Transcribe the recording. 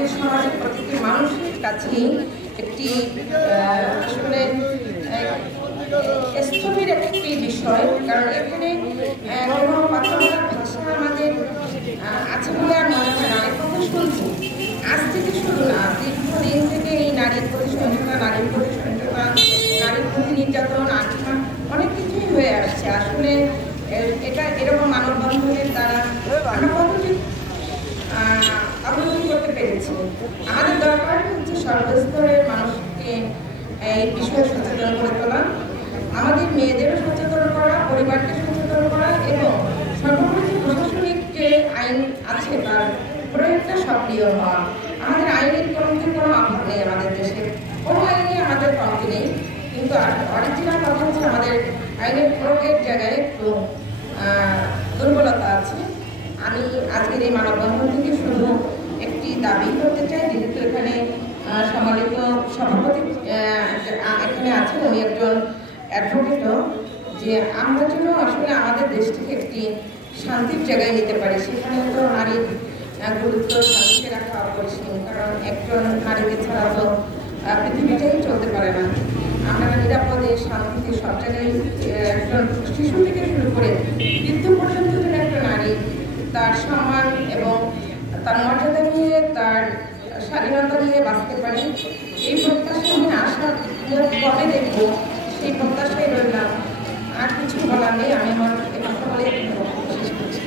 আমাদের সমাজের প্রতিটি মানুষের কাছেই একটি আসলে স্থবির একটি বিষয়, কারণ এখানে কোনো পাথরের ভাষা আমাদের আছে বলে আর মনে হয় না। অনেক কথা শুনছি, আজ থেকে শুরু না, দীর্ঘদিন থেকে এই নারীর প্রতি সহিংসতা, নারীর প্রতি সহিংসতা, নারীর প্রতি নির্যাতন, অনেক কিছুই হয়ে আসছে। আসলে এটা এরকম মানববন্ধনের দ্বারা আমরা কতটি অগ্রগতি করতে পেরেছি। আমাদের দরকার হচ্ছে সর্বস্তরের মানুষকে এই বিষয়ে সচেতন করে তোলা, আমাদের মেয়েদেরও সচেতন করা, পরিবারকে সচেতন করা এবং সর্বোপরি প্রশাসনিক যে আইন আছে তার প্রয়োগটা সক্রিয় হওয়া। আমাদের আইনের কমতি কোনো অভাব নেই, আমাদের দেশে কোনো আইনে আমাদের কমতি নেই, কিন্তু অরিজিনাল কথা হচ্ছে আমাদের আইনের প্রয়োগের জায়গায় একটু দুর্বলতা আছে। আমি আজকের এই মানববন্ধন থেকে শুধু একটি দাবি করতে চাই, যেহেতু এখানে সম্মানিত সভাপতি এখানে আছেন, উনি একজন অ্যাডভোকেটও, যে আমরা যেন আসলে আমাদের দেশটিকে একটি শান্তির জায়গায় নিতে পারি। সেখানে তো নারীর গুরুত্ব শান্তিকে রাখা অপরিসীম, কারণ একজন নারীকে ছাড়া তো পৃথিবীটাই চলতে পারে না। আমরা নিরাপদে শান্তিতে সব জায়গায় একজন শিশু থেকে শুরু করে বৃদ্ধ পর্যন্ত যেন একটা নারী তার সম্মান এবং তার মর্যাদা নিয়ে, তার স্বাধীনতা নিয়ে বাঁচতে পারে, এই প্রত্যাশা নিয়ে আশা কবে দেখবো, সেই প্রত্যাশাই রইলাম। আর কিছু বলার নেই, আমি আমার কথা বলে শেষ করছি।